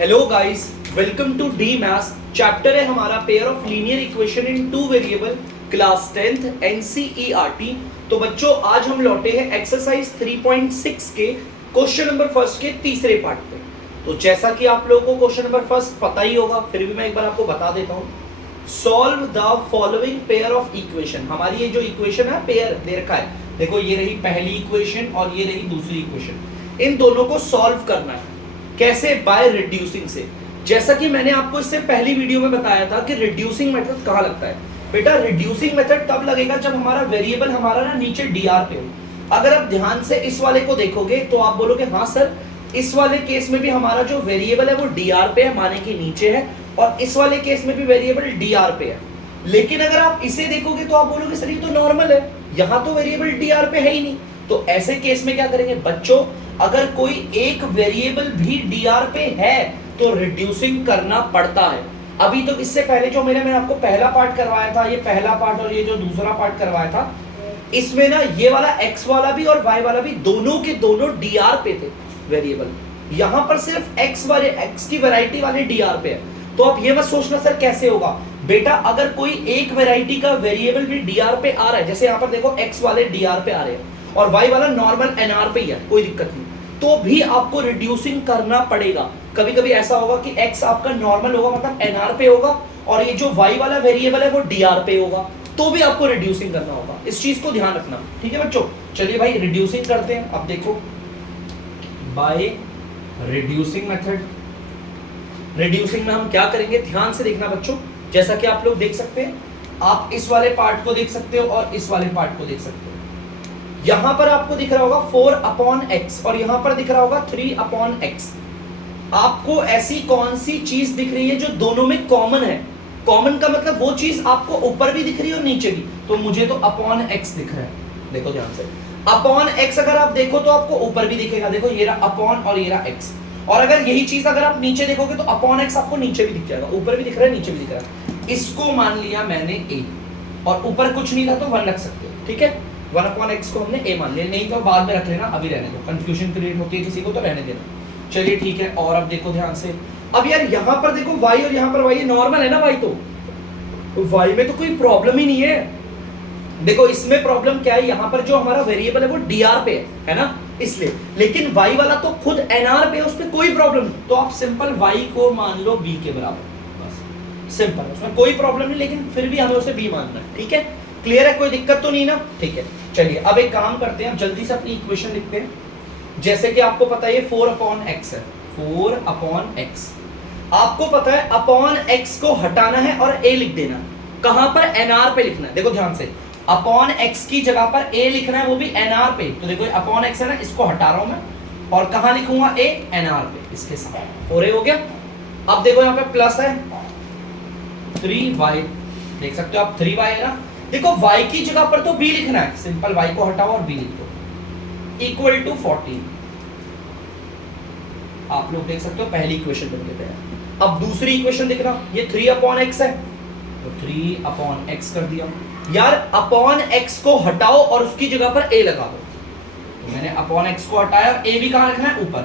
Hello guys, welcome to the maths. Chapter है हमारा pair of linear equation in two variable, class 10th NCERT. तो बच्चों आज हम लौटे हैं एक्सरसाइज 3.6 के क्वेश्चन नंबर फर्स्ट के तीसरे पार्ट पे। तो जैसा कि आप लोगों को क्वेश्चन नंबर फर्स्ट पता ही होगा, फिर भी मैं एक बार आपको बता देता हूँ। Solve the following pair of equation. हमारी ये जो इक्वेशन है पेयर दे रखा है, देखो ये रही पहली इक्वेशन और ये रही दूसरी इक्वेशन। इन दोनों को सॉल्व करना है। कैसे? बाय रिड्यूसिंग से। जैसा कि मैंने आपको इससे पहली वीडियो में बताया था कि रिड्यूसिंग मेथड कहाँ लगता है। बेटा रिड्यूसिंग मेथड तब लगेगा जब हमारा वेरिएबल हमारा ना नीचे डीआर पे हो। अगर आप ध्यान से इस वाले को देखोगे तो आप बोलोगे हाँ सर, इस वाले केस में भी हमारा जो वेरिएबल है वो डीआर पे है, माने कि नीचे है, और इस वाले केस में भी वेरिएबल डीआर पे है। लेकिन अगर आप इसे देखोगे तो आप बोलोगे सर ये तो नॉर्मल है, यहाँ तो वेरिएबल डीआर पे है ही नहीं। तो ऐसे केस में क्या करेंगे बच्चों, अगर कोई एक वेरिएबल भी डीआर पे है तो रिड्यूसिंग करना पड़ता है। अभी तो इससे पहले जो मैंने आपको पहला पार्ट करवाया था, ये पहला पार्ट और ये जो दूसरा पार्ट करवाया था, इसमें ना ये वाला x वाला भी और y वाला भी दोनों के दोनों डीआर पे थे वेरिएबल। यहां पर सिर्फ x की वैरायटी वाले डीआर पे है। तो आप ये मत सोचना सर कैसे होगा। बेटा अगर कोई एक वैरायटी का वेरिएबल भी डीआर पे आ रहा है, जैसे यहां पर देखो x वाले डीआर पे आ रहे हैं और y वाला नॉर्मल एनआर पे ही है, कोई दिक्कत नहीं, तो भी आपको रिड्यूसिंग करना पड़ेगा। कभी कभी ऐसा होगा कि x आपका नॉर्मल होगा, मतलब एनआर पे होगा, और ये जो y वाला वेरिएबल है वो डीआर पे होगा, तो भी आपको रिड्यूसिंग करना होगा। इस चीज को ध्यान रखना, ठीक है बच्चों। चलिए भाई रिड्यूसिंग करते हैं। अब देखो बाय रिड्यूसिंग मेथड, रिड्यूसिंग में हम क्या करेंगे ध्यान से देखना बच्चों। जैसा कि आप लोग देख सकते हैं, आप इस वाले पार्ट को देख सकते हो और इस वाले पार्ट को देख सकते हो। यहां पर आपको दिख रहा होगा 4/x और यहां पर दिख रहा होगा 3/x। आपको ऐसी कौन सी चीज दिख रही है जो दोनों में कॉमन है? कॉमन का मतलब वो चीज आपको ऊपर भी दिख रही है और नीचे भी। तो मुझे तो x दिख रहा है, देखो ध्यान से। x अगर आप देखो तो आपको ऊपर भी दिखेगा, देखो ये रहा अपॉन और ये रहा x। और अगर यही चीज अगर आप नीचे देखोगे तो x आपको नीचे भी दिख जाएगा, ऊपर भी दिख रहा है नीचे भी दिख रहा है। इसको मान लिया मैंने a, और ऊपर कुछ नहीं था तो 1 रख सकते हो, ठीक है। 1/x को हमने a मान लिया, नहीं तो बाद में रख लेना, अभी रहने दो, कंफ्यूजन क्रिएट होती है किसी को तो रहने देना। चलिए ठीक है। और अब देखो ध्यान से, अब यार यहाँ पर देखो y और यहाँ पर y नॉर्मल है ना y, तो y में तो कोई प्रॉब्लम ही नहीं है। देखो इसमें प्रॉब्लम क्या है, यहाँ पर जो हमारा वेरिएबल है वो डीआर पे है ना, इसलिए। लेकिन y वाला तो खुद एनआर पे है, उसमें कोई प्रॉब्लम नहीं। तो आप सिंपल y को मान लो b के बराबर, बस सिंपल, उसमें कोई प्रॉब्लम नहीं, लेकिन फिर भी हमें उसे b मानना है, ठीक है। क्लियर है, कोई दिक्कत तो नहीं ना, ठीक है। चलिए अब एक काम करते हैं, अब जल्दी से अपनी इक्वेशन लिखते हैं। जैसे कि आपको पता है 4/x है, 4/x। आपको पता है अपॉन x को हटाना है और a लिख देना। कहां पर? एनआर पे लिखना है। देखो ध्यान से, अपॉन x की जगह पर a लिखना है, वो भी एनआर पे। तो देखो अपॉन x है ना, इसको हटा रहा हूं मैं, और कहां लिखूंगा? a, एनआर पे, इसके साथ। और हो गया। अब देखो यहाँ पे प्लस है 3y, देख सकते हो आप 3y है ना। देखो y की जगह पर तो b लिखना है, सिंपल y को हटाओ और b लिख दो, इक्वल टू 14। आप लोग देख सकते हो पहली इक्वेशन बन के तैयार। अब दूसरी इक्वेशन देखना, ये 3/x है, तो 3/x कर दिया। यार अपॉन x को हटाओ और उसकी जगह पर a लगा दो। तो मैंने अपॉन x को हटाया और a भी कहां रखना है? ऊपर।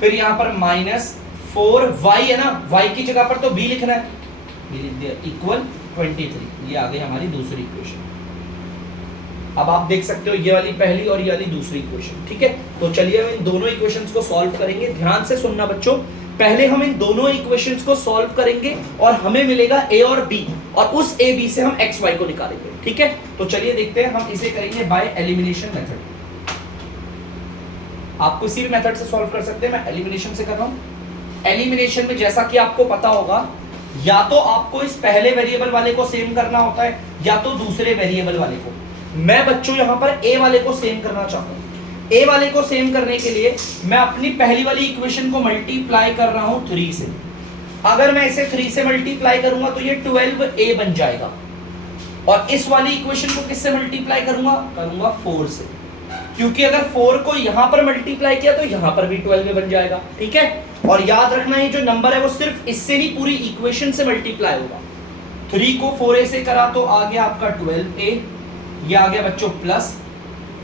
फिर यहां पर -4y है ना, y की जगह पर तो b लिखना है, b लिख दिया, इक्वल 23। ये आ गई हमारी दूसरी इक्वेशन। अब आप देख सकते हो ये वाली पहली और ये वाली दूसरी इक्वेशन, ठीक है। तो चलिए हम इन दोनों इक्वेशंस को सॉल्व करेंगे। ध्यान से सुनना बच्चों, पहले हम इन दोनों इक्वेशंस को सॉल्व करेंगे और हमें मिलेगा a और b, और उस a b से हम x y को निकालेंगे, ठीक है। तो चलिए देखते हैं, हम इसे करेंगे बाय एलिमिनेशन मेथड। आप किसी भी मेथड से सॉल्व कर सकते हैं, मैं एलिमिनेशन से कर रहा हूं। एलिमिनेशन में जैसा कि आपको पता होगा, या तो आपको इस पहले वेरिएबल वाले को सेम करना होता है या तो दूसरे वेरिएबल वाले को। मैं बच्चों यहां पर a वाले को सेम करना चाहता हूं। a वाले को सेम करने के लिए मैं अपनी पहली वाली इक्वेशन को मल्टीप्लाई कर रहा हूं 3 से। अगर मैं इसे 3 से मल्टीप्लाई करूंगा तो ये 12a बन जाएगा, और इस वाली इक्वेशन को किससे मल्टीप्लाई करूंगा 4 से, क्योंकि अगर 4 को यहां पर मल्टीप्लाई किया तो यहां पर भी 12a बन जाएगा, ठीक है। और याद रखना ये जो नंबर है वो सिर्फ इससे नहीं, पूरी इक्वेशन से मल्टीप्लाई होगा। 3 को 4a से करा तो आ गया आपका 12a, ये आ गया बच्चों प्लस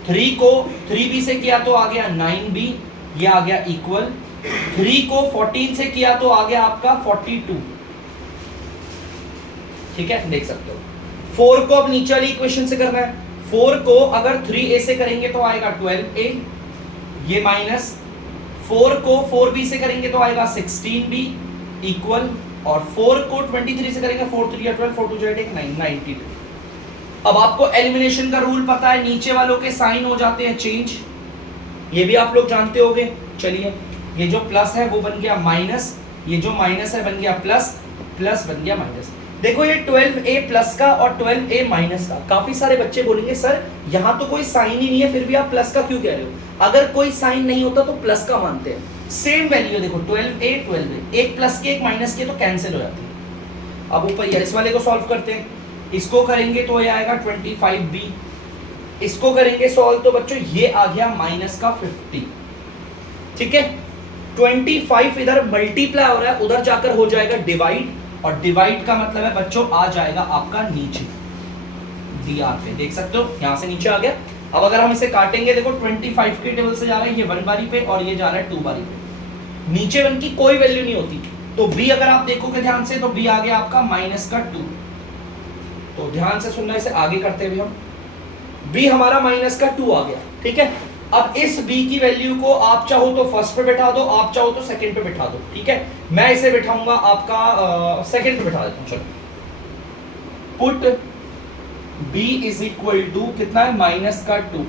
3 को 3b से किया तो आ गया 9b, ये आ गया इक्वल 3 को 14 से किया तो आ गया आपका 42, ठीक है, देख सकते हो। 4 को अब नीचे वाली इक्वेशन से करना है। 4 को अगर 3a से करेंगे तो आएगा 12a, ये माइनस 4 को 4b से करेंगे तो आएगा 16b इक्वल, और 4 को 23 से करेंगे 4 3 12 4 2 9 92। अब आपको एलिमिनेशन का रूल पता है, नीचे वालों के साइन हो जाते हैं चेंज, ये भी आप लोग जानते होंगे। चलिए, ये जो प्लस है वो बन गया माइनस, ये जो माइनस है बन गया प्लस, प्लस बन गया माइनस। देखो ये 12a प्लस का और 12a माइनस का। काफी सारे बच्चे बोलेंगे सर यहाँ तो कोई साइन ही नहीं है, फिर भी आप प्लस का क्यों कह रहे हो? अगर कोई साइन नहीं होता तो प्लस का मानते हैं। सेम वैल्यू देखो 12a 12a, एक प्लस के एक माइनस के तो कैंसिल हो जाती है। अब ऊपर इस वाले को सॉल्व करते हैं, इसको करेंगे तो ये आएगा 25b, इसको करेंगे सॉल्व तो बच्चों ये आ गया माइनस का 50, ठीक है। 25 इधर मल्टीप्लाई हो रहा है, उधर जाकर हो जाएगा डिवाइड, और डिवाइड का मतलब है बच्चों आ जाएगा आपका नीचे dr पे, देख सकते हो यहां से नीचे आ गया। अब अगर हम इसे काटेंगे, देखो 25 के टेबल से जा रहा है ये 1 बारी पे और ये जा रहा है 2 बारी पे, नीचे 1 की कोई वैल्यू नहीं होती, तो b अगर आप देखोगे ध्यान से तो b आ गया आपका माइनस का 2। तो ध्यान से सुनना, इसे आगे करते हुए हम, b हमारा माइनस का 2 आ गया, ठीक है। अब इस b की वैल्यू को आप चाहो तो फर्स्ट पे बैठा दो, आप चाहो तो सेकंड पे बैठा दो, ठीक है। मैं इसे बैठाऊंगा आपका सेकंड पे बैठा देता हूं। चलो, put b is equal to कितना है, माइनस का 2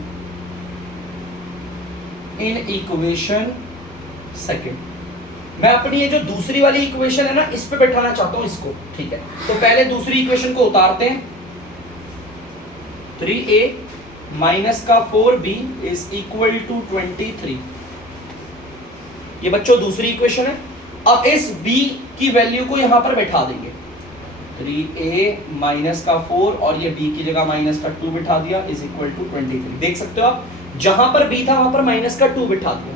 इन इक्वेशन सेकंड। मैं अपनी ये जो दूसरी वाली इक्वेशन है ना, इस पे बैठाना चाहता हूं इसको, ठीक है। तो पहले दूसरी इक्वेशन को उतारते हैं, 3a माइनस का 4b इज इक्वल टू 23। ये बच्चों दूसरी इक्वेशन है। अब इस b की वैल्यू को यहां पर बैठा देंगे, 3a माइनस का 4 और ये b की जगह माइनस का 2 बिठा दिया इज इक्वल टू 23। देख सकते हो आप, जहां पर b था वहां पर माइनस का 2 बिठा दिया।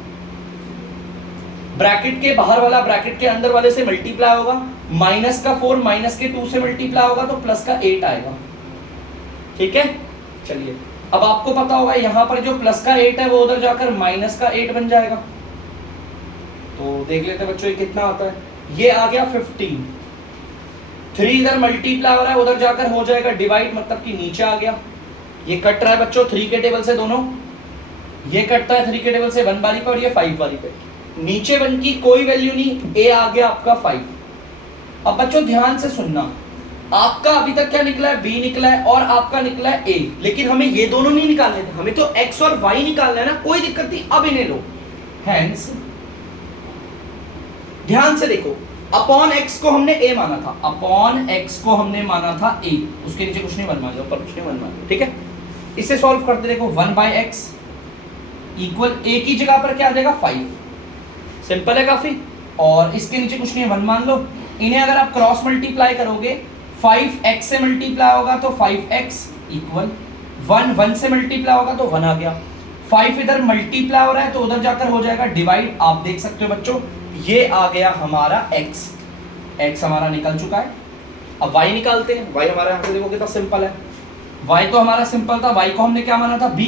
ब्रैकेट के बाहर वाला ब्रैकेट के अंदर वाले से मल्टीप्लाई होगा, माइनस का 4 माइनस के 2 से मल्टीप्लाई होगा तो प्लस का 8 आएगा, ठीक है। चलिए, अब आपको पता होगा यहां पर जो प्लस का 8 है वो उधर जाकर माइनस का 8 बन जाएगा। तो देख लेते हैं बच्चों ये कितना आता है, ये आ गया 15। 3 इधर मल्टीप्लाई हो रहा है, उधर जाकर हो जाएगा डिवाइड, मतलब कि नीचे आ गया। ये कट रहा है बच्चों 3 के टेबल से दोनों, ये कटता है 3 के टेबल से 1 बारी पे और ये 5 बारी पे, नीचे 1 की कोई वैल्यू नहीं, a आ गया आपका 5। अब बच्चों ध्यान से सुनना, आपका अभी तक क्या निकला है, b निकला है और आपका निकला है a, लेकिन हमें ये दोनों नहीं निकालने थे, हमें तो x और y निकालना है ना, कोई दिक्कत नहीं। अब इन्हें लो, हेंस ध्यान से देखो, अपॉन x को हमने a माना था, अपॉन x को हमने माना था a, उसके नीचे कुछ नहीं बनवा दो, ऊपर कुछ नहीं बनवा दो, ठीक है। इसे सॉल्व करते देखो, 1/x इक्वल a की जगह पर क्या आ जाएगा 5, सिंपल है काफी, और इसके नीचे कुछ नहीं है 1 मान लो। इन्हें अगर आप क्रॉस मल्टीप्लाई करोगे, 5x से मल्टीप्लाई होगा तो 5x इक्वल 1 से मल्टीप्लाई होगा तो 1 आ गया। 5 इधर मल्टीप्लाई हो रहा है तो उधर जाकर हो जाएगा डिवाइड। आप देख सकते हो बच्चों ये आ गया हमारा x हमारा निकल चुका है। अब y निकालते हैं, y हमारा यहाँ से देखो कितना सिंपल है, y तो हमारा सिंपल था, y को हमने क्या माना था b।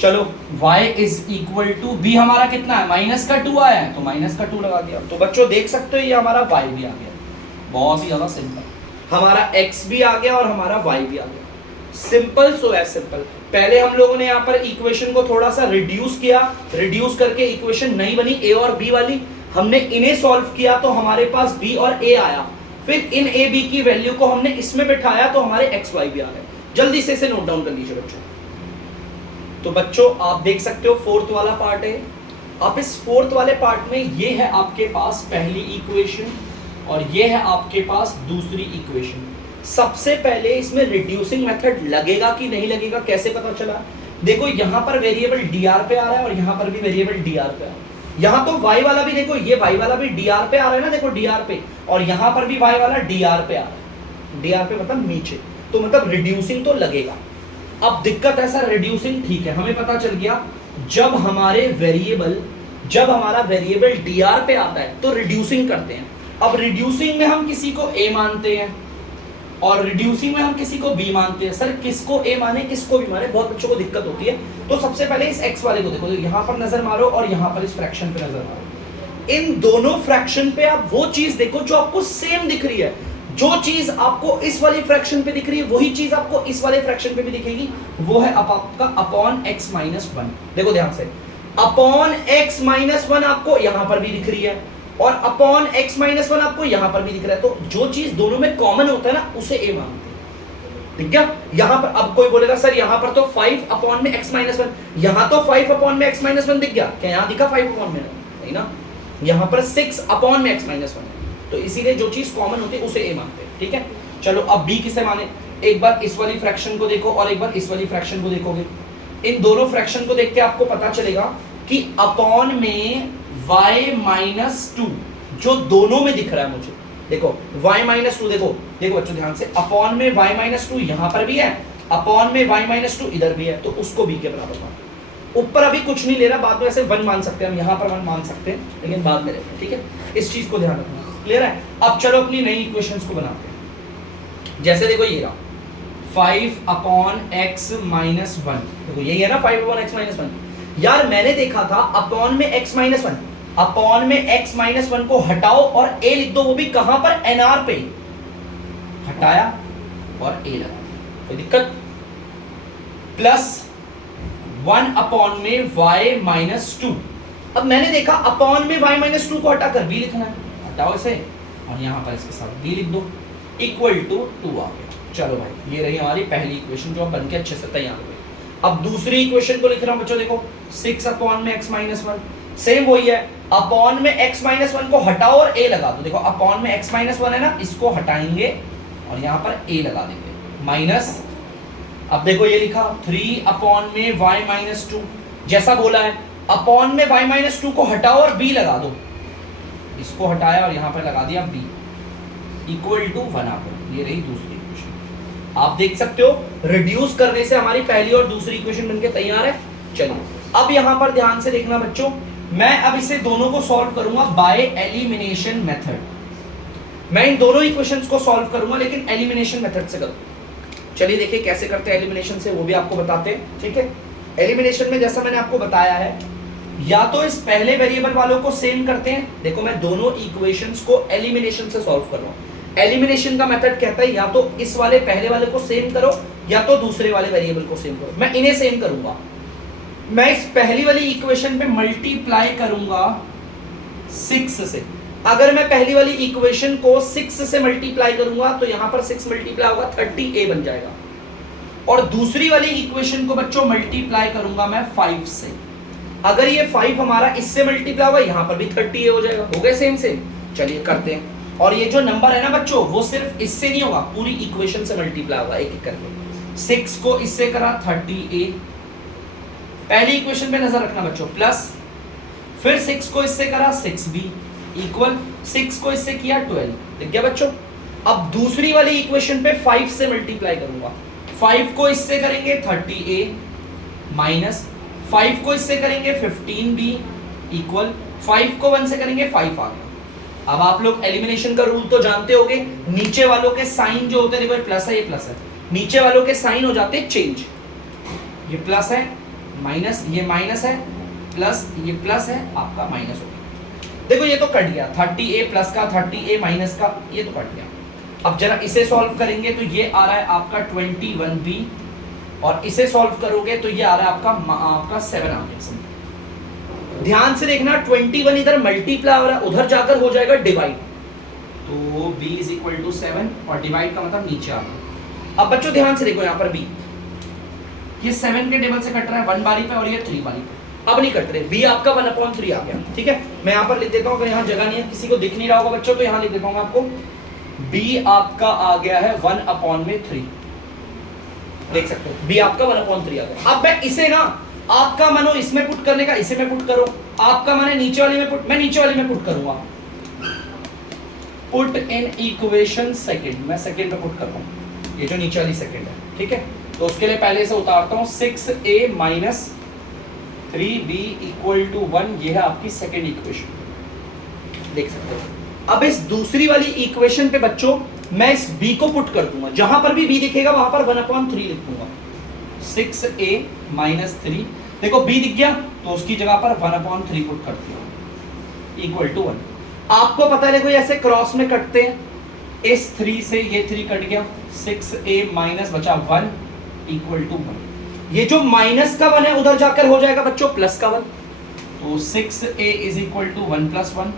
चलो y is equal to b हमारा कितना है, माइनस का 2 आया है तो माइनस का 2 लगा दिया। तो बच्चों देख सकते हो ये हमारा y भी आ गया, बहुत ही ज्यादा सिंपल, हमारा x भी आ गया और हमारा y भी आ गया। सिंपल सो है सिंपल। पहले हम लोगों ने यहाँ पर इक्वेशन को थोड़ा सा रिड्यूस किया, रिड्यूस करके इक्वेशन नई बनी a और b वाली, हमने इन्हें सॉल्व किया तो हमारे पास b और a आया, फिर इन a b की वैल्यू को हमने इसमें बिठाया तो हमारे x y भी आ गए। जल्दी से इसे नोट डाउन कर लीजिए बच्चों। तो बच्चों आप देख सकते हो फोर्थ वाला पार्ट है, आप इस फोर्थ वाले पार्ट में ये है आपके पास पहली इक्वेशन और ये है आपके पास दूसरी इक्वेशन। सबसे पहले इसमें रिड्यूसिंग मेथड लगेगा कि नहीं लगेगा, कैसे पता चला? देखो यहाँ पर वेरिएबल dr पे आ रहा है और यहाँ पर भी वेरिएबल dr पे आ रहा है। यहाँ तो y वाला भी देखो, ये y वाला भी dr पे आ रहा है ना, देखो dr पे, और यहाँ पर भी y वाला dr पे आ रहा है। dr पे मतलब नीचे, तो मतलब रिड्यूसिंग तो लगेगा। अब दिक्कत है सर रिड्यूसिंग, ठीक है हमें पता चल गया, जब हमारा वेरिएबल dr पे आता है तो रिड्यूसिंग करते हैं। अब रिड्यूसिंग में हम किसी को a मानते हैं, और रिड्यूसिंग में हम किसी को b मानते हैं। सर किसको a माने किसको b माने, बहुत बच्चों को दिक्कत होती है। तो सबसे पहले इस x वाले को देखो, तो यहाँ पर नजर मारो और यहाँ पर इस फ्रैक्शन पे नजर मारो। इन दोनों फ्रैक्शन पे आप वो चीज देखो जो आपको सेम दिख रही है। जो चीज आपको इस वाली फ्रैक्शन पे दिख रही है वही चीज आपको इस वाले फ्रैक्शन पे भी दिखेगी, वो है आपका अपॉन x माइनस 1। देखो ध्यान से, अपॉन x माइनस 1 आपको यहां पर भी दिख रही है और अपॉन x माइनस 1 आपको यहां पर भी दिख रहा है। तो जो चीज दोनों में कॉमन होता है ना उसे a मानते हैं, ठीक है। यहां पर अब कोई बोलेगा सर यहां पर तो 5 अपॉन में x माइनस 1, यहां तो 5 अपॉन में x माइनस 1 दिख गया क्या? यहां दिखा 5 अपॉन में? नहीं ना, यहां पर 6 अपॉन में x माइनस 1 है। तो इसीलिए जो चीज कॉमन होती है उसे a मानते हैं, ठीक है। चलो अब b किसे माने, एक बार इस वाली फ्रैक्शन को देखो और एक बार इस वाली फ्रैक्शन को देखोगे। इन दोनों फ्रैक्शन को देख के आपको पता चलेगा कि अपॉन में y माइनस 2 जो दोनों में दिख रहा है मुझे, देखो y माइनस 2, देखो देखो बच्चों ध्यान से, अपॉन में y माइनस 2 यहां पर भी है, अपॉन में y माइनस 2 इधर भी है, तो उसको b के बराबर मानो। ऊपर अभी कुछ नहीं ले रहा, बाद में ऐसे 1 मान सकते हैं हम, यहां पर 1 मान सकते हैं लेकिन बाद में लेते हैं, ठीक है। इस चीज को ध्यान रखना, क्लियर है। अब चलो अपनी नई इक्वेशंस को बनाते हैं। जैसे देखो ये रहा 5 अपॉन x माइनस 1, देखो यही है ना 5 अपॉन x माइनस 1। यार मैंने देखा था अपॉन में x माइनस 1, अपॉन में x माइनस 1 को हटाओ और a लिख दो, वो भी कहां पर? nr पे। हटाया और a लगा, कोई दिक्कत? प्लस 1 अपॉन में y माइनस 2। अब मैंने देखा अपॉन में y माइनस 2 को हटाकर b लिखना है, हटाओ इसे और यहां पर इसके साथ b लिख दो, इक्वल टू 2 आ गया। चलो भाई ये रही हमारी पहली इक्वेशन जो अब बनके अच्छे से तैयार हो गई। अब दूसरी इक्वेशन को लिख रहा हूं बच्चों, देखो 6 अपॉन में x माइनस 1, सेम वही है, अपॉन में x माइनस 1 को हटाओ और a लगा दो। देखो अपॉन में x माइनस 1 है ना, इसको हटाएंगे और यहां पर a लगा देंगे, माइनस। अब देखो ये लिखा 3 अपॉन में y माइनस 2, जैसा बोला है अपॉन में y माइनस 2 को हटाओ और b लगा दो, इसको हटाया और यहां पर लगा दिया b, इक्वल टू 1 आ गया। ये रही दूसरी इक्वेशन। आप देख सकते हो रिड्यूस करने से हमारी पहली और दूसरी इक्वेशन बनके तैयार है। चलिए अब यहां पर ध्यान से देखना बच्चों, मैं अब इसे दोनों को सॉल्व करूंगा बाय एलिमिनेशन मेथड। मैं इन दोनों इक्वेशंस को सॉल्व करूंगा लेकिन एलिमिनेशन मेथड से करूंगा। चलिए देखिए कैसे करते हैं एलिमिनेशन से, वो भी आपको बताते हैं, ठीक है। एलिमिनेशन में जैसा मैंने आपको बताया है, या तो इस पहले वेरिएबल वालों को सेम करते हैं, देखो मैं दोनों इक्वेशंस को एलिमिनेशन से सॉल्व कर रहा हूं। एलिमिनेशन का मेथड कहता है या तो इस वाले पहले वाले को सेम करो या तो दूसरे वाले वेरिएबल को सेम करो। मैं इन्हें सेम करूंगा, मैं इस पहली वाली इक्वेशन पे मल्टीप्लाई करूंगा 6 से। अगर मैं पहली वाली इक्वेशन को 6 से मल्टीप्लाई करूंगा तो यहां पर 6 मल्टीप्लाई होगा 30a बन जाएगा, और दूसरी वाली इक्वेशन को बच्चों मल्टीप्लाई करूंगा मैं 5 से। अगर ये 5 हमारा इससे मल्टीप्लाई होगा यहां पर भी 30a हो जाएगा। हो गए सेम सेम। चलिए करते हैं, और ये जो नंबर है ना बच्चों वो सिर्फ इससे नहीं होगा, पूरी इक्वेशन से मल्टीप्लाई होगा एक एक करके। 6 को इससे करा 30a, पहली इक्वेशन पे नजर रखना बच्चों, प्लस फिर 6 को इससे करा 6b इक्वल 6 को इससे किया 12, देख गया बच्चों। अब दूसरी वाली इक्वेशन पे 5 से मल्टीप्लाई करूंगा, 5 को इससे करेंगे 30a माइनस 5 को इससे करेंगे 15b इक्वल 5 को 1 से करेंगे 5 आ गया। अब आप लोग एलिमिनेशन का रूल तो जानते होंगे, नीचे वालों के साइन जो होते हैं, देखो प्लस है ये प्लस है, नीचे वालों के साइन हो जाते हैं चेंज, ये प्लस है माइनस, ये माइनस है प्लस, ये प्लस है आपका माइनस हो गया। देखो ये तो कट गया, 30a प्लस का 30a माइनस का ये तो कट गया। अब जरा इसे सॉल्व करेंगे तो ये आ रहा है आपका 21b, और इसे सॉल्व करोगे तो ये आ रहा है आपका 7 आ गया। ध्यान से देखना 21 इधर मल्टीप्लाई हो रहा है, उधर जाकर हो जाएगा डिवाइड, तो b इज इक्वल टू 7 और डिवाइड का मतलब नीचे आ गया। अब बच्चों ध्यान से देखो यहाँ पर b, ये 7 के टेबल से कट रहा है 1 बारी पे और ये 3 बारी पे, अब नहीं कट रहे, b आपका 1/3 आ गया, ठीक है। मैं यहाँ पर लिख देता हूँ, अगर यहाँ जगह नहीं है किसी को दिख नहीं रहा होगा बच्चों तो यहाँ लिख देता हूँ आपको, b आपका आ गया है 1/3, देख सकते हो b आपका 1/3 आ गया। अब मैं इसे ना, आपका मानो इसमें पुट करने का इसे में पुट करो, आपका माने नीचे वाले में पुट, मैं नीचे वाले में पुट करूंगा, पुट इन इक्वेशन सेकंड, मैं सेकंड पे पुट कर रहा हूं, ये जो नीचे वाली सेकंड है, ठीक है। तो उसके लिए पहले से उतारता हूं 6a minus 3b equal to 1, ये है आपकी सेकंड इक्वेशन, देख सकते हो। अब इस दूसरी वाली इक्वेशन पे बच्चों मैं इस b को पुट कर दूंगा, जहां पर भी b दिखेगा वहां पर 1/3 लिख दूंगा। 6a माइनस 3, देखो b दिख गया तो उसकी जगह पर 1/3 पुट कर दिया इक्वल टू 1। आपको पता है देखो ऐसे क्रॉस में कटते हैं, इस 3 से ये 3 कट गया, 6a माइनस बचा 1 इक्वल टू 1। ये जो माइनस का 1 है उधर जाकर हो जाएगा बच्चों प्लस का 1, तो 6a is equal to 1 plus 1,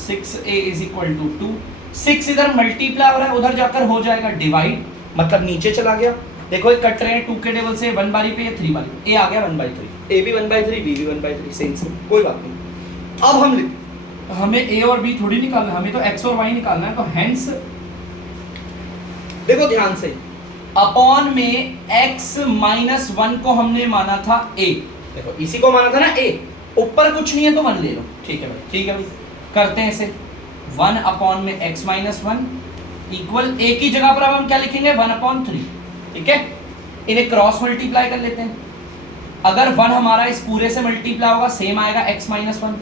6a is equal to 2। 6 इधर मल्टीप्लाई हो रहा है, उधर जाकर हो जाएगा डिवाइड, मतलब नीचे चला गया। देखो ये कट रहे हैं 2 के टेबल से, 1 बारी पे या 3 बारी पे, a आ गया 1/3, a भी 1/3 b भी 1/3, सेम कोई बात नहीं। अब हमें a और b थोड़ी निकालना, हमें तो x और y निकालना है, तो हेंस देखो ध्यान से, अपॉन में x माइनस 1 को हमने माना था a, देखो इसी को माना था ना a, ऊपर कुछ नहीं है तो 1 ले लो, ठीक है भाई, ठीक है भाई, करते हैं इसे। 1 अपॉन में x माइनस 1 इक्वल a की जगह पर अब हम क्या लिखेंगे 1/3, ठीक है। इन्हें क्रॉस मल्टीप्लाई कर लेते हैं, अगर 1 हमारा इस पूरे से मल्टीप्लाई होगा सेम आएगा x माइनस 1,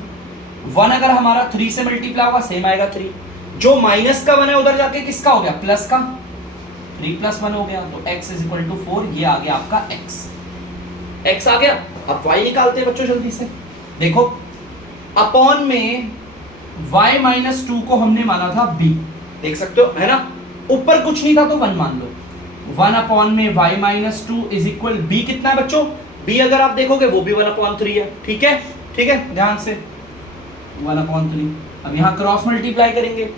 1 अगर हमारा 3 से मल्टीप्लाई होगा सेम आएगा 3, जो माइनस का 1 है उधर जाके किसका हो गया प्लस का, 3 प्लस 1 हो गया, तो x इज इक्वल टू 4, ये आ गया आपका x आ गया। अब y निकालते हैं बच्चों जल्दी से, देखो अपॉन में y माइनस 2 को हमने माना था b, देख सकते हो है ना, ऊपर कुछ नहीं था तो 1 मान लो, 1 अपॉन में y minus 2 is equal b कितना है बच्चों, b अगर आप देखोगे वो भी 1/3 है, ठीक है, ठीक है, ध्यान से 1/3। अब यहाँ क्रॉस मल्टीप्लाई करेंगे,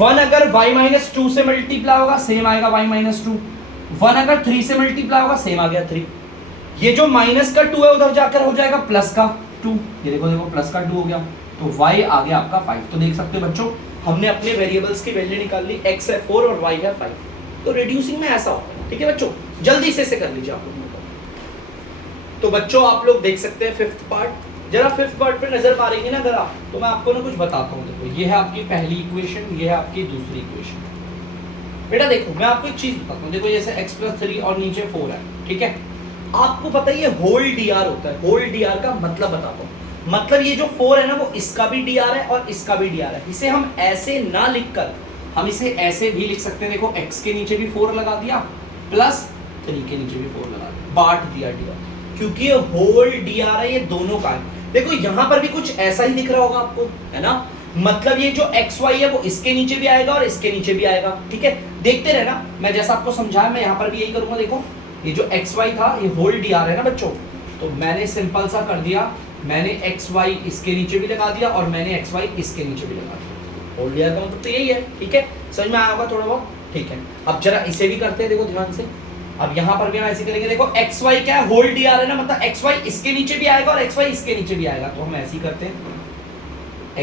1 अगर y माइनस 2 से मल्टीप्लाई होगा सेम आएगा y माइनस 2, 1 अगर 3 से मल्टीप्लाई होगा सेम आ गया 3, ये जो माइनस का 2 है उधर जाकर हो जाएगा प्लस का 2, ये देखो देखो प्लस का 2 हो गया, तो y आ गया आपका 5। तो देख सकते हो बच्चों हमने अपने वेरिएबल्स की वैल्यू निकाल ली, x है 4 और y है 5, तो रिड्यूसिंग में ऐसा होता है, ठीक है बच्चों, जल्दी से कर लीजिए आप लोगों को। तो बच्चों आप लोग देख सकते हैं 5th पार्ट, जरा 5th पार्ट पे नजर मारेंगे ना अगर आप, तो मैं आपको ना कुछ बताता हूँ। देखो ये है आपकी पहली इक्वेशन, ये है आपकी दूसरी इक्वेशन। बेटा देखो मैं आपको एक चीज बताता हूँ, देखो जैसे x + 3 और नीचे 4 है, ठीक है, आपको पता है ये होल dr होता है, होल dr का मतलब बताता हूँ, मतलब ये जो 4 है ना वो इसका भी dr है और इसका भी dr है। इसे हम ऐसे ना लिखकर हम इसे ऐसे भी लिख सकते हैं, देखो x के नीचे भी 4 लगा दिया प्लस 3 के नीचे भी 4 लगा दिया, बांट दिया dr, क्योंकि ये होल dr है, ये दोनों का है। देखो यहाँ पर भी कुछ ऐसा ही दिख रहा होगा आपको, है ना, मतलब ये जो xy है वो इसके नीचे भी आएगा और इसके नीचे भी आएगा, ठीक है, देखते रहना, मैं जैसा आपको समझाया मैं यहाँ पर भी यही करूंगा। देखो ये जो xy था ये होल dr है ना बच्चों, तो मैंने सिंपल सा कर दिया, मैंने xy इसके नीचे भी लगा दिया और मैंने xy इसके नीचे भी लगा दिया, होल dr का मतलब तो यही है, ठीक है, समझ में आया होगा थोड़ा बहुत, ठीक है। अब जरा इसे भी करते हैं, देखो ध्यान से, अब यहाँ पर भी हम ऐसे करेंगे, देखो xy क्या है होल dr है ना, मतलब xy इसके नीचे भी आएगा और xy इसके नीचे भी आएगा, तो हम ऐसे ही करते हैं,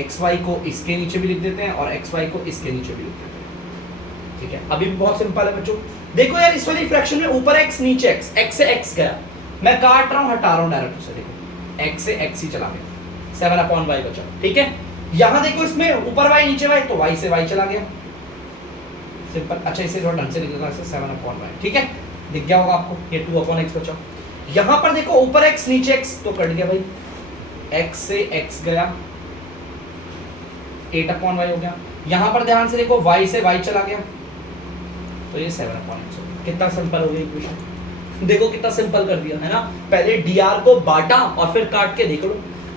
xy को इसके नीचे भी लिख देते हैं और xy को इसके नीचे भी लिख देते हैं, ठीक है। अभी बहुत सिंपल है बच्चों, देखो यार इस वाली फ्रैक्शन में ऊपर x नीचे x, x से x गया, मैं काट रहा हूँ हटा रहा हूँ डायरेक्ट उसे, देखो x से x ही चला गया, 7/y बचा, ठीक है। यहाँ देखो इसमें ऊपर y नीचे y, तो y से y चला गया, सिंपल। अच्छा इसे थोड़ा ढंग से लिख देता हूँ, 7/y, ठीक है, दिख गया होगा आपको, ये 2/x बचा। यहाँ पर देखो ऊपर x नीचे x, तो कट गया भाई, x से x गया, 8/y हो गया। यहाँ पर ध्यान से देखो y से y चला गया, तो ये 7/x हो गया। कितना सिंपल हो गया इक्वेशन, देखो कितना सिंपल कर दिया है ना, पहले dr को बांटा और फिर काट के देख लो।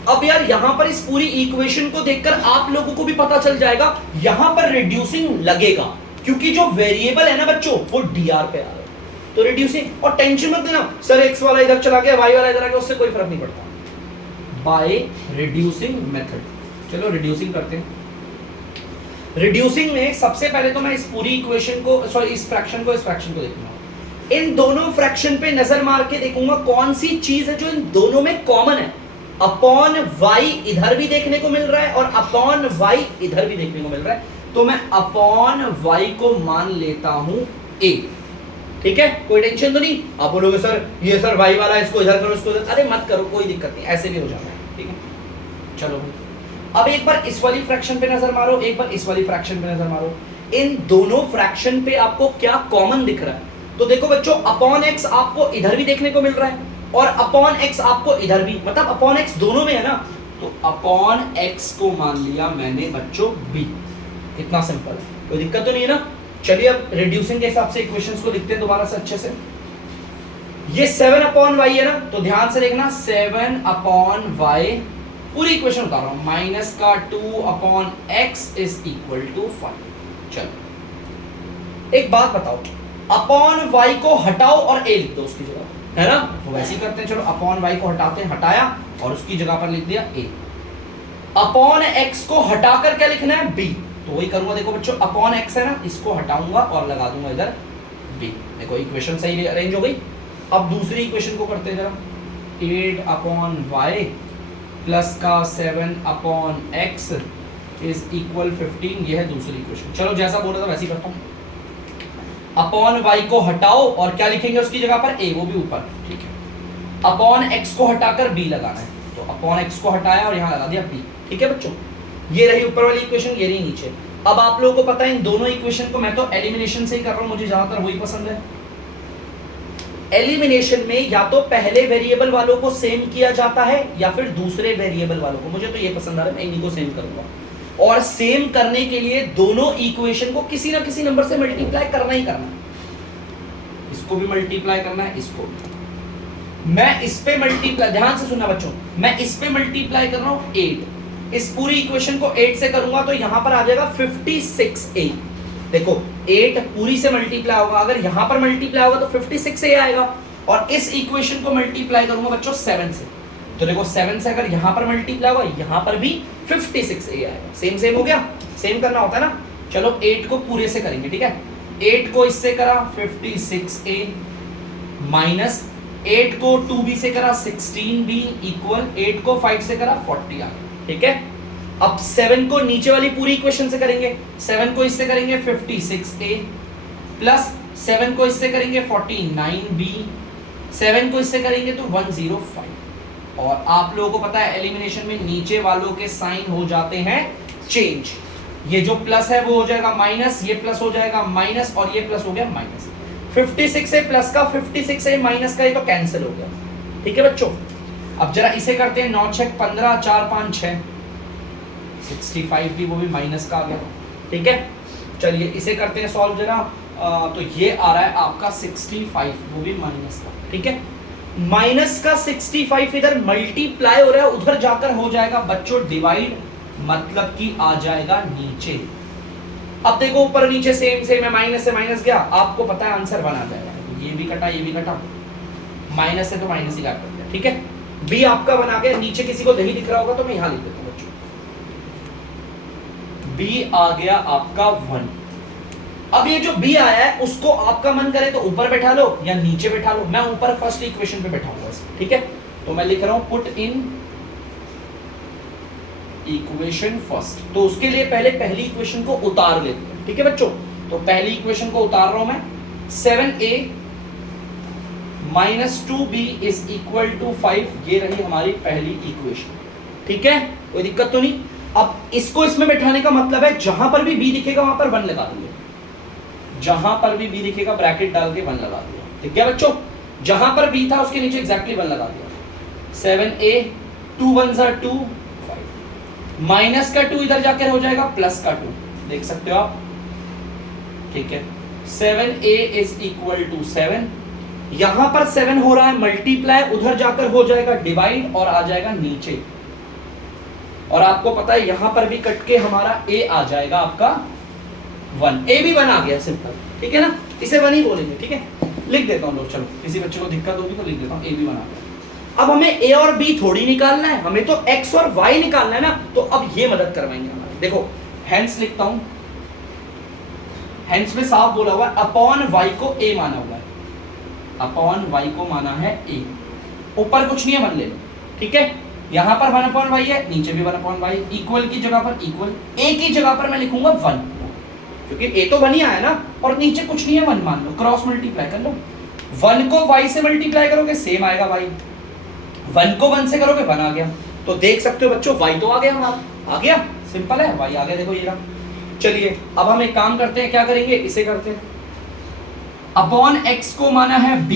अब यार यहाँ पर इस पूरी इक्वेशन को देखकर आप लोगों को भी पता चल जाएगा यहाँ पर रिड्यूसिंग लगेगा, क्योंकि जो वेरिएबल है ना बच्चों वो dr पे आ रहा है, तो रिड्यूसिंग। और टेंशन मत लेना सर x वाला इधर चला गया y वाला इधर आ गया, उससे कोई फर्क नहीं पड़ता, बाय रिड्यूसिंग मेथड। चलो रिड्यूसिंग करते हैं। रिड्यूसिंग में सबसे पहले तो मैं इस पूरी इक्वेशन को, सॉरी इस फ्रैक्शन को देखूंगा, इन दोनों फ्रैक्शन पे नजर मार के देखूंगा कौन सी चीज है जो इन दोनों में कॉमन है। अपॉन y इधर भी देखने को मिल रहा है और अपॉन y इधर भी देखने को मिल रहा है, तो मैं अपॉन y को मान लेता हूं a, ठीक है, कोई टेंशन तो नहीं। आप बोलोगे सर ये सर y वाला इसको इधर करो इसको इधर, अरे मत करो, कोई दिक्कत नहीं, ऐसे भी हो जाना है, ठीक है। चलो अब एक बार इस वाली फ्रैक्शन पे नजर मारो, एक बार इस वाली फ्रैक्शन पे नजर मारो, इन दोनों फ्रैक्शन पे आपको क्या कॉमन दिख रहा है। तो देखो बच्चों अपॉन x आपको इधर भी देखने को मिल रहा है और अपॉन x आपको इधर भी, मतलब अपॉन x दोनों में है ना, तो अपॉन x को मान लिया मैंने बच्चों b। इतना सिंपल, कोई दिक्कत तो नहीं है ना। चलिए अब रिड्यूसिंग के हिसाब से इक्वेशंस को लिखते हैं दोबारा से अच्छे से। ये 7/y है ना, तो ध्यान से देखना 7/y पूरी इक्वेशन उतार रहा हूं, माइनस का 2/x इज इक्वल टू 5। चलो एक बात बताओ, अपॉन y को हटाओ और a लिख दो उसकी जगह, है ना, तो वैसे ही करते हैं। चलो अपॉन y को हटाते हैं, हटाया और उसकी जगह पर लिख दिया a। अपॉन x को हटाकर क्या लिखना है b, तो वही करूंगा। देखो बच्चों अपॉन x है ना, इसको हटाऊंगा और लगा दूंगा इधर b। देखो इक्वेशन सही अरेंज हो गई। अब दूसरी इक्वेशन को करते हैं जरा, 8/y प्लस का 7/x इज इक्वल 15। ये है दूसरी इक्वेशन। चलो जैसा बोला था वैसे ही करता हूं। अपॉन y को हटाओ और क्या लिखेंगे उसकी जगह पर a, वो भी ऊपर, ठीक है। अपॉन x को हटाकर b लगाना है, तो अपॉन x को हटाया और यहां लगा दिया b, ठीक है बच्चों। ये रही ऊपर वाली इक्वेशन, ये रही नीचे। अब आप लोगों को पता है इन दोनों इक्वेशन को मैं तो एलिमिनेशन से ही कर रहा हूं, मुझे ज्यादातर वही पसंद है। एलिमिनेशन में या तो पहले वेरिएबल वालों को सेम किया जाता है या फिर दूसरे वेरिएबल वालों को, मुझे तो ये पसंद आ रहा है, मैं इन्हीं को सेम करूंगा। और सेम करने के लिए दोनों इक्वेशन को किसी ना किसी नंबर से मल्टीप्लाई करना ही करना है। इसको भी मल्टीप्लाई करना है, इसको मैं इस पे मल्टीप्लाई, ध्यान से सुनना बच्चों, मैं इस पे मल्टीप्लाई कर रहा हूं 8। इस पूरी इक्वेशन को 8 से करूंगा तो यहां पर आ जाएगा 56a। देखो 8 पूरी से मल्टीप्लाई होगा, अगर यहां पर मल्टीप्लाई होगा तो 56a आएगा। और इस इक्वेशन को मल्टीप्लाई करूंगा बच्चों 7 से, तो देखो 7 से अगर यहां पर मल्टीप्लाई होगा यहां पर भी 56a आएगा। सेम सेम हो गया, सेम करना होता है ना। चलो 8 को पूरे से करेंगे, ठीक है। 8 को इससे करा 56a माइनस 8 को 2b से करा 16b इक्वल 8 को 5 से करा 40 आ गया, ठीक है। अब 7 को नीचे वाली पूरी इक्वेशन से करेंगे, 7 को इससे करेंगे 56a प्लस 7 को इससे करेंगे 49b, 7 को इससे करेंगे तो 105। और आप लोगों को पता है एलिमिनेशन में नीचे वालों के साइन हो जाते हैं चेंज। ये जो प्लस है वो हो जाएगा माइनस, ये प्लस हो जाएगा माइनस और ये प्लस हो गया माइनस। 56a प्लस का 56a माइनस का ये तो कैंसिल हो गया, ठीक है बच्चों। अब जरा इसे करते हैं, 9 6 15 4 5 6 65 भी वो भी माइनस का आ गया, ठीक है। चलिए इसे करते हैं सॉल्व जरा। तो ये आ रहा है आपका 65, वो भी माइनस का, ठीक है। माइनस का 65 इधर मल्टीप्लाई हो रहा है, उधर जाकर हो जाएगा बच्चों डिवाइड, मतलब कि आ जाएगा नीचे। अब देखो ऊपर नीचे सेम सेम है, माइनस से माइनस गया, आपको पता है आंसर 1 आ जाएगा। ये भी कटा, ये भी कटा, माइनस से तो माइनस ही काट कर दिया, ठीक है। बी आपका 1 आ गया। नीचे किसी को नहीं दिख रहा होगा तो मैं यहां लिख देता हूं बच्चों, बी आ गया आपका 1। अब ये जो बी आया है उसको आपका मन करे तो ऊपर बैठा लो या नीचे बैठा लो, मैं ऊपर फर्स्ट इक्वेशन पे बैठाऊंगा, ठीक है। तो मैं लिख रहा हूं पुट इन इक्वेशन फर्स्ट, तो उसके लिए पहले पहली इक्वेशन को उतार लेते हैं, ठीक है बच्चों। तो पहली इक्वेशन को उतार रहा हूं मैं, 7a minus 2b is equal to 5। ये रही हमारी पहली इक्वेशन, ठीक है, कोई दिक्कत तो नहीं। अब इसको इसमें बैठाने का मतलब है जहां पर भी b दिखेगा वहां पर 1 लगा दूंगा, जहां पर भी b दिखेगा ब्रैकेट डाल के 1 लगा दिया, ठीक है बच्चों। जहां पर b था उसके नीचे एग्जैक्टली 1 लगा दिया। 7a 2 1 2 माइनस का 2 इधर जाकर हो जाएगा प्लस का 2, देख सकते हो आप, ठीक है। 7a इज इक्वल टू 7, यहां पर 7 हो रहा है मल्टीप्लाई, उधर जाकर हो जाएगा डिवाइड और आ जाएगा नीचे। और आपको पता है यहां पर भी कट के हमारा a आ जाएगा आपका 1, a भी 1 आ गया सिंपल, ठीक है ना। इसे 1 ही बोलेंगे, ठीक है। लिख देता हूं लोग, चलो किसी बच्चे को दिक्कत होगी तो लिख देता हूं, a भी 1 आ गया। अब हमें a और b थोड़ी निकालना है, हमें तो x और y निकालना है ना, तो अब ये मदद करवाएंगे हमारे। देखो हेंस लिखता हूं, हेंस में साफ बोला हुआ है अपॉन y को a माना हुआ है, अपॉन y को माना है a। ऊपर कुछ नहीं है 1 ले लो, ठीक है। यहां पर 1 अपॉन y है, नीचे भी 1 अपॉन y, इक्वल की जगह पर इक्वल, a की जगह पर मैं लिखूंगा 1, क्योंकि a तो 1 ही आया ना, और नीचे कुछ नहीं है 1 मान लो, क्रॉस मल्टीप्लाई कर लो। 1 को y से मल्टीप्लाई करोगे सेम आएगा y, 1 को 1 से करोगे 1 आ गया। तो देख सकते हो बच्चों y तो आ गया हमारा, आ गया, सिंपल है, y आ गया, देखो ये रहा। चलिए अब हम एक काम करते हैं, क्या करेंगे, इसे करते हैं। अपॉन x को माना है b,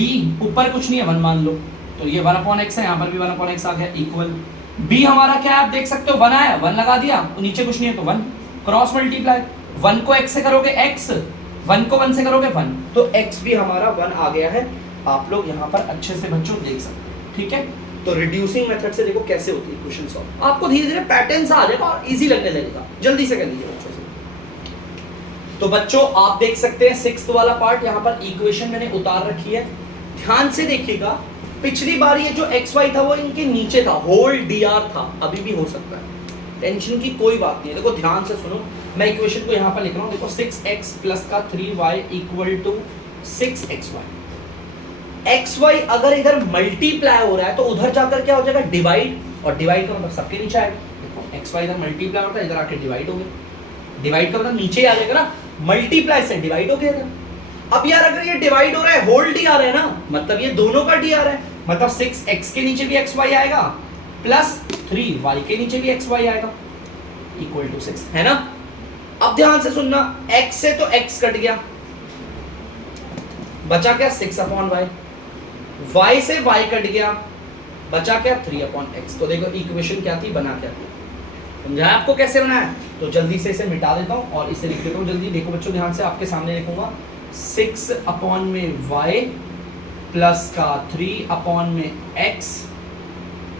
ऊपर कुछ नहीं है 1 मान लो, तो ये 1 अपॉन x है, यहाँ पर भी 1 अपॉन x आ गया, इक्वल b हमारा क्या है आप देख सकते हो 1 आया, 1 लगा दिया, नीचे कुछ नहीं है तो 1, क्रॉस मल्टीप्लाई 1 को x से करोगे x, 1 को 1 से करोगे 1, तो x भी हमारा 1 आ गया है। आप लोग यहाँ पर अच्छे से बच्चों देख सकते हैं, ठीक है। तो रिड्यूसिंग मेथड से देखो कैसे होती है इक्वेशन सॉल्व, आपको धीरे धीरे पैटर्न आ जाएगा और इजी लगने लगेगा, जल्दी से कर लीजिए बच्चों से। तो बच्चों आप देख सकते हैं 6th वाला पार्ट, यहाँ पर इक्वेशन मैंने उतार रखी है, ध्यान से देखिएगा। पिछली बार ये जो xy था वो इनके नीचे था, होल dr था, अभी भी हो सकता है, टेंशन की कोई बात नहीं है। देखो ध्यान से सुनो, मैं इक्वेशन को यहाँ पर लिख रहा हूँ, देखो 6x प्लस का 3y equal to 6xy। xy अगर इधर मल्टीप्लाई हो रहा है तो उधर जाकर क्या हो जाएगा, डिवाइड, और डिवाइड का मतलब सबके नीचे आएगा। देखो xy इधर मल्टीप्लाई होता है, इधर आके डिवाइड हो गया, डिवाइड का मतलब नीचे आ जाएगा ना, मल्टीप्लाई से डिवाइड हो गया इधर। अब यार अगर ये डिवाइड हो रहा है, होल डी आ रहा है ना, मतलब ये दोनों का डी आ रहा है, मतलब 6x के नीचे भी xy आएगा प्लस 3y के नीचे भी xy आएगा इक्वल टू 6, है ना। अब ध्यान से सुनना, x से तो x कट गया, बचा क्या 6/y, y से y कट गया, बचा क्या 3/x। तो देखो इक्वेशन क्या थी, बना क्या थी, समझाया आपको कैसे बनाया। तो जल्दी से इसे मिटा देता हूं और इसे लिख देता हूं जल्दी। देखो बच्चों ध्यान से, आपके सामने लिखूंगा 6/y प्लस का 3/x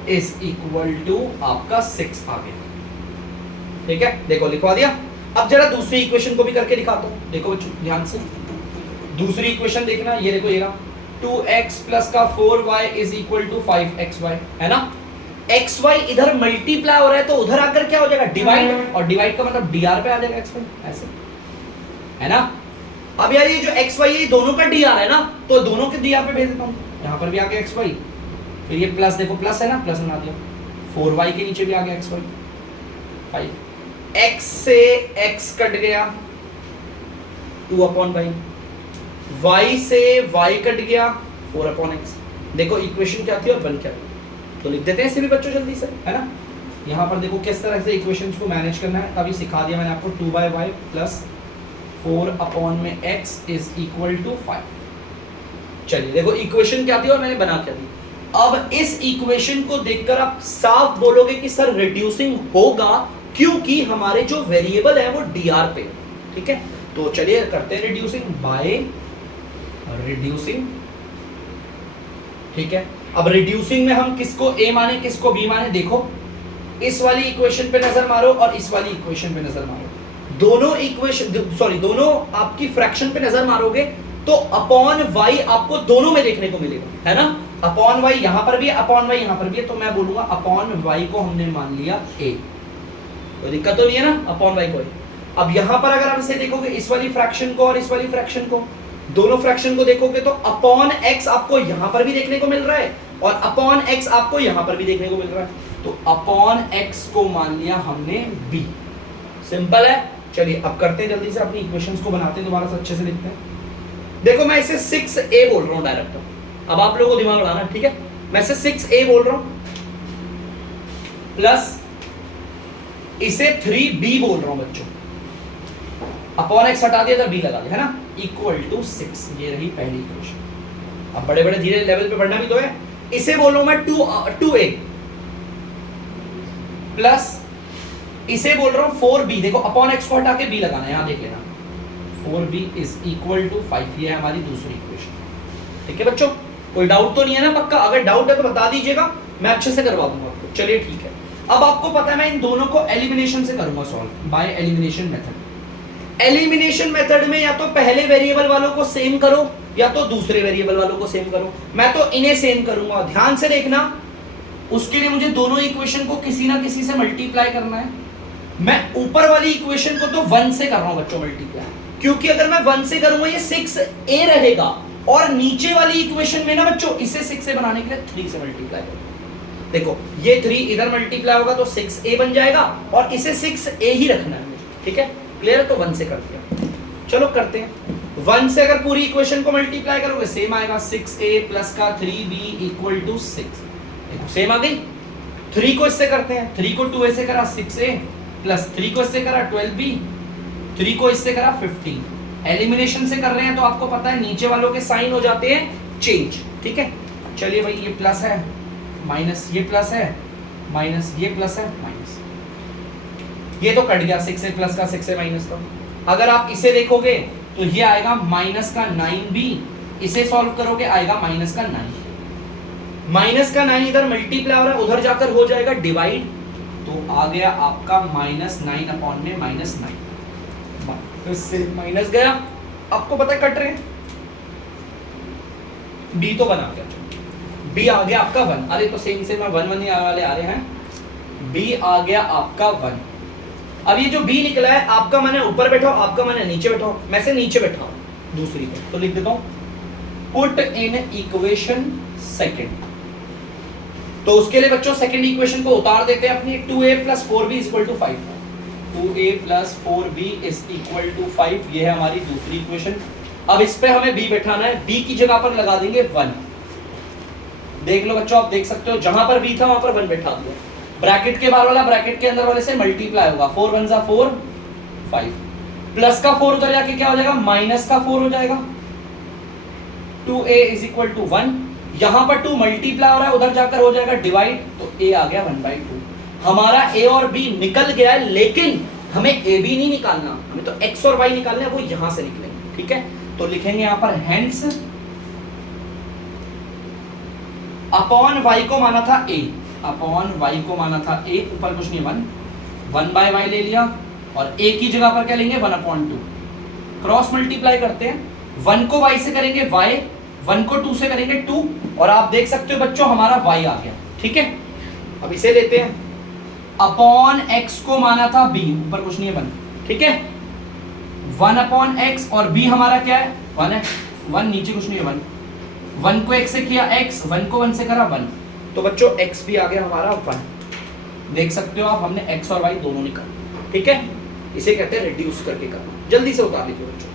इज इक्वल टू आपका 6 आ गया, ठीक है। देखो लिखवा दिया। अब जरा दूसरी इक्वेशन को भी करके दिखाता हूं, देखो बच्चों ध्यान से, दूसरी इक्वेशन देखना, ये देखो ये रहा 2x प्लस का 4y is equal to 5xy, है ना। xy इधर मल्टीप्लाई हो रहा है तो उधर आकर क्या हो जाएगा, डिवाइड, और डिवाइड का मतलब dr पे आ जाएगा xy, ऐसे, है ना। अब यार ये जो xy है ये दोनों का dr है ना, तो दोनों के dr पे भेज देता हूं, यहां पर भी आ गया xy, फिर ये प्लस, देखो प्लस है ना, प्लस बना दिया, 4y के नीचे भी आ गया xy 5, x से x कट गया 2/y, y से y कट गया 4/x। देखो इक्वेशन क्या थी और बन क्या थी, तो लिख देते हैं इसे भी बच्चों जल्दी से, है ना। यहाँ पर देखो किस तरह से इक्वेशंस को मैनेज करना है, तभी सिखा दिया मैंने आपको। 2/y plus 4/x is equal to 5। चलिए देखो इक्वेशन क्या थी और मैंने बना क्या दी। अब इस इक्वेशन को देखकर आप साफ बोलोगे कि सर रिड्यूसिंग होगा, क्योंकि हमारे जो वेरिएबल है वो dr पे, ठीक है। तो चलिए करते हैं रिड्यूसिंग बाय रिड्यूसिंग, ठीक है। अब रिड्यूसिंग में हम किसको a माने किसको b माने, देखो इस वाली इक्वेशन पे नजर मारो और इस वाली इक्वेशन पे नजर मारो, दोनों इक्वेशन सॉरी दोनों आपकी फ्रैक्शन पे नजर मारोगे तो अपॉन y आपको दोनों में देखने को मिलेगा, है ना। अपॉन y यहां पर भी है, अपॉन y यहां पर भी है, तो मैं बोलूंगा अपॉन y को हमने मान लिया a, कोई दिक्कत तो नहीं है ना, अपॉन y को। अब यहां पर अगर आप इसे देखोगे, इस वाली फ्रैक्शन को और इस वाली फ्रैक्शन को, दोनों फ्रैक्शन को देखोगे तो अपॉन x आपको यहां पर भी देखने को मिल रहा है और अपॉन x आपको यहां पर भी देखने को मिल रहा है, तो अपॉन x को मान लिया हमने b। सिंपल है। चलिए अब करते हैं जल्दी से, अपनी इक्वेशंस को बनाते हैं, दोबारा से अच्छे से लिखते हैं। देखो मैं इसे 6a बोल रहा हूं डायरेक्ट, अब आप लोगों को दिमाग लगाना, ठीक है। मैं इसे 6a बोल रहा हूं प्लस इसे 3b बोल रहा हूं बच्चों, अपॉन x हटा दिया तो b लगा दिया, है ना, इक्वल टू 6। ये रही पहली इक्वेशन। अब बड़े बड़े धीरे लेवल पे बढ़ना भी तो है। इसे बोल रहा हूं मैं 2a प्लस इसे बोल रहा हूं 4b, देखो अपॉन x को हटा के b लगाना है, यहां देख लेना, 4b इज इक्वल टू 5। ये है हमारी दूसरी इक्वेशन, ठीक है बच्चों। कोई डाउट तो नहीं है ना, पक्का? अगर डाउट है तो बता दीजिएगा, मैं अच्छे से करवा दूंगा आपको। चलिए ठीक है। अब आपको पता है मैं इन दोनों को एलिमिनेशन से करूंगा solve, by elimination method. Elimination method में या तो पहले वेरिएबल वालों को सेम करो या तो दूसरे वेरिएबल वालों को सेम करो। मैं तो इन्हें सेम करूंगा, ध्यान से देखना। उसके लिए मुझे दोनों इक्वेशन को किसी ना किसी से मल्टीप्लाई करना है। मैं ऊपर वाली इक्वेशन को तो 1 से कर रहा हूं बच्चों मल्टीप्लाई, क्योंकि अगर मैं 1 से करूंगा ये 6a रहेगा, और नीचे वाली इक्वेशन में ना बच्चों इसे 6 से बनाने के लिए 3 से मल्टीप्लाई करो। देखो ये 3 इधर मल्टीप्लाई होगा तो 6a बन जाएगा, और इसे 6a ही रखना है मुझे, ठीक है। क्लियर? तो 1 से कर दिया। चलो करते हैं। 1 से अगर पूरी इक्वेशन को मल्टीप्लाई करोगे सेम आएगा, 6a प्लस का 3b इक्वल टू 6। देखो सेम आ गई। 3 को इससे करते हैं, 3 को 2a से करा 6a प्लस 3 को इससे करा 12b, 3 को इससे करा 15। एलिमिनेशन से कर रहे हैं तो आपको पता है नीचे वालों के साइन हो जाते हैं चेंज, ठीक है। चलिए भाई, ये प्लस है माइनस, ये प्लस है माइनस, ये प्लस है माइनस, ये तो कट गया 6a प्लस का 6a माइनस का। अगर आप इसे देखोगे तो ये आएगा माइनस का 9b, इसे सॉल्व करोगे आएगा माइनस का 9। माइनस का 9 इधर मल्टीप्लाई हो रहा है, उधर जाकर हो जाएगा डिवाइड, तो आ गया आपका -9 अपॉन में -9, इससे माइनस गया, आपको पता है कट रहे हैं, b तो बना गया, b आ गया आपका 1, अरे तो सेम सेम 1 1 वाले आ रहे हैं, b आ गया आपका 1। अब ये जो b निकला है आपका माने ऊपर बैठो, आपका माने नीचे बैठो, मैं से नीचे बैठा हूं दूसरी पे, तो लिख देता हूं पुट इन इक्वेशन सेकंड। तो उसके लिए बच्चों सेकंड इक्वेशन को उतार देते हैं अपनी, 2a + 4b = 5, 2a + 4b = 5, ये है हमारी दूसरी इक्वेशन। अब इस पे हमें b बैठाना है, b की जगह पर लगा देंगे 1। देख लो बच्चों, आप देख सकते हो जहां पर b था वहां पर 1 बैठा दिया, ब्रैकेट के बाहर वाला ब्रैकेट के अंदर वाले से मल्टीप्लाई होगा, 4 1 = 4 5, प्लस का 4 उधर जाके क्या हो जाएगा, माइनस का 4 हो जाएगा, 2a = 1, यहां पर 2 मल्टीप्लाई हो रहा है, उधर जाकर हो जाएगा डिवाइड, तो a आ गया 1/2। हमारा a और b निकल गया है, लेकिन हमें a b नहीं निकालना, हमें तो x और y निकालने हैं, वो यहां से निकलेंगे, ठीक है। तो लिखेंगे यहां पर हेंस अपॉन y को माना था a, अपॉन y को माना था a, ऊपर कुछ नहीं 1/y ले लिया, और a की जगह पर क्या लेंगे 1/2, क्रॉस मल्टीप्लाई करते हैं, 1 को y से करेंगे y, 1 को 2 से करेंगे 2, और आप देख सकते हो बच्चों हमारा y आ गया, ठीक है। अब इसे लेते हैं, अपॉन x को माना था b, ऊपर कुछ नहीं है 1, ठीक है, 1/x, और b हमारा क्या है 1 है, 1 नीचे कुछ नहीं है 1, 1 को x से किया x, 1 को 1 से करा 1, तो बच्चों x भी आ गया हमारा 1। देख सकते हो आप, हमने x और y दोनों निकाले, ठीक है। इसे कहते हैं रिड्यूस करके करना, जल्दी से उतार लीजिए बच्चों।